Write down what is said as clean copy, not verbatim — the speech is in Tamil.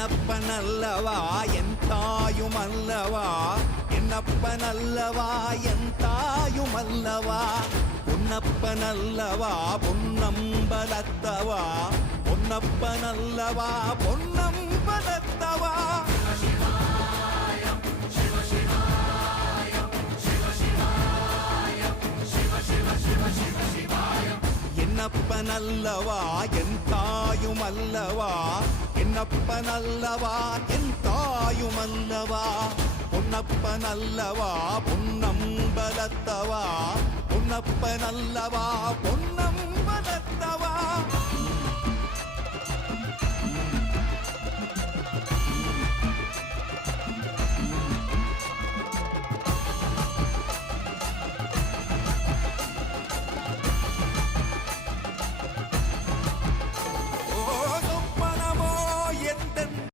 என்னப்பனல்லவா என் தாயுமல்லவா, என்னப்பனல்லவா என் தாயுமல்லவா, பொன்னப்பனல்லவா பொன்னம்பலத்தவா, பொன்னப்பனல்லவா பொன்னம்பலத்தவா. என்னப்பனல்லவா என் தாயுமல்லவா, என்னப்பனல்லவா என் தாயுமல்லவா, பொன்னப்பனல்லவா பொன்னம்பலத்தவா, பொன்னப்பனல்லவா பொன்னம்பலத்தவா.